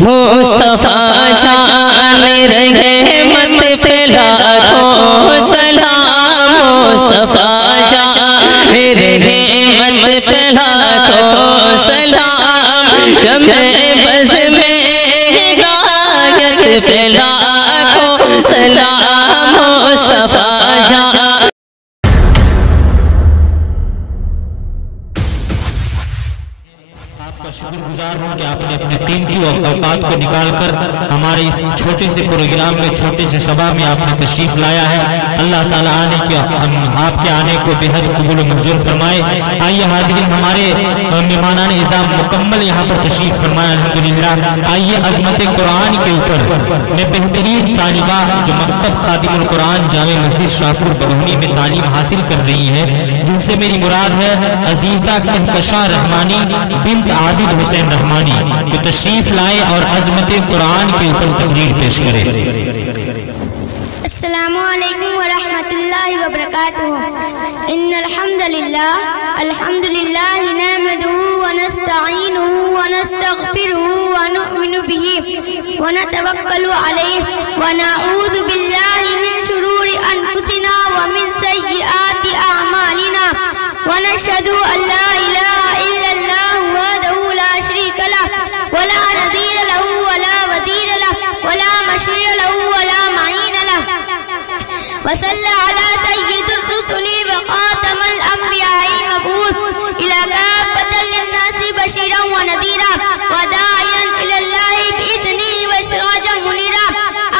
मुस्तफा जान रहे मत पे लाखों सलाम। मुस्तफा जान रहे मत पे लाखों सलाम। शम्मे बज़ में हिदायत पे लाखों सलाम। मुस्तफा जान आपका शुक्रगुजार हूँ कि आपने अपने कीमती औकात को निकालकर हमारे इस छोटे से प्रोग्राम में, छोटे से सभा में आपने तशरीफ लाया है। अल्लाह ताला आने के आपके आने को बेहद कबूल मंजूर फरमाए। आइए हाज़रीन, हमारे मेहमानान इज़ाम मुकम्मल यहाँ पर तशरीफ फरमाए अल्हम्दुलिल्लाह। आइए अज़मत कुरान के ऊपर मैं बेहतरीन तालिबा जो मकतब खादिमुल कुरान जामे मस्जिद शाहपुर बरौनी में तालीम हासिल कर रही है, जिनसे मेरी मुराद है अजीज़ा कहकशा रहमानी बिन्त आबिद हुसैन रहमानी, को तशरीफ लाए और अज़मत कुरान के ऊपर तकरीर पेश करे। अस्सलामु अलैकुम व रहमतुल्लाहि व बरकातुहू। इन्नल हम्दुलिल्लाह नहमदुहू व नस्तईनुहु व नस्तगफिरुहु व नु'मिनु बिही व नतवक्कलु अलैहि व नऊज़ु बिल्लाहि मिन शुरूरि अनफुसिना व मिन सय्यिआति अअमालिना व नशहदु अल्ला इलाहा इल्लल्लाह वहदहु ला शरीका लहु व ला नज़ीरा लहु व ला वज़ीरा लहु व ला मशीरा लहु व ला मईन लहु व सल्ला अला सय्यिदिर रुसुली व खातमिल अंबियाई मबऊस इला काफ़्फ़तल लिन्नासि बशीरन व नज़ीरा व दाइयन इलल्लाहि बिइज़निही व सिराजन मुनीरा।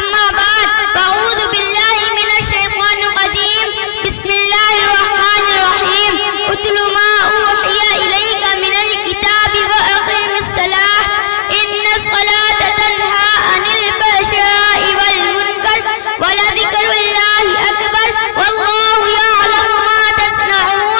अम्मा बाद फ़अऊज़ु बिल्लाहि मिनश शैतानिर रजीम। बिस्मिल्लाहिर रहमानिर रहीम। उतलु मा ऊहिया इलैका मिनल किताबि व अक़ीमिस सलाह इन्नस सलाता तन्हा अनिल फ़हशाइ वल मुनकर व लज़िक्रुल्लाहि अकबर वल्लाहु यअलमु मा तस्नऊन।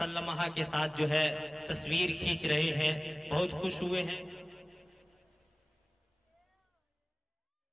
सल्लमहा के साथ जो है तस्वीर खींच रहे हैं, बहुत खुश हुए हैं।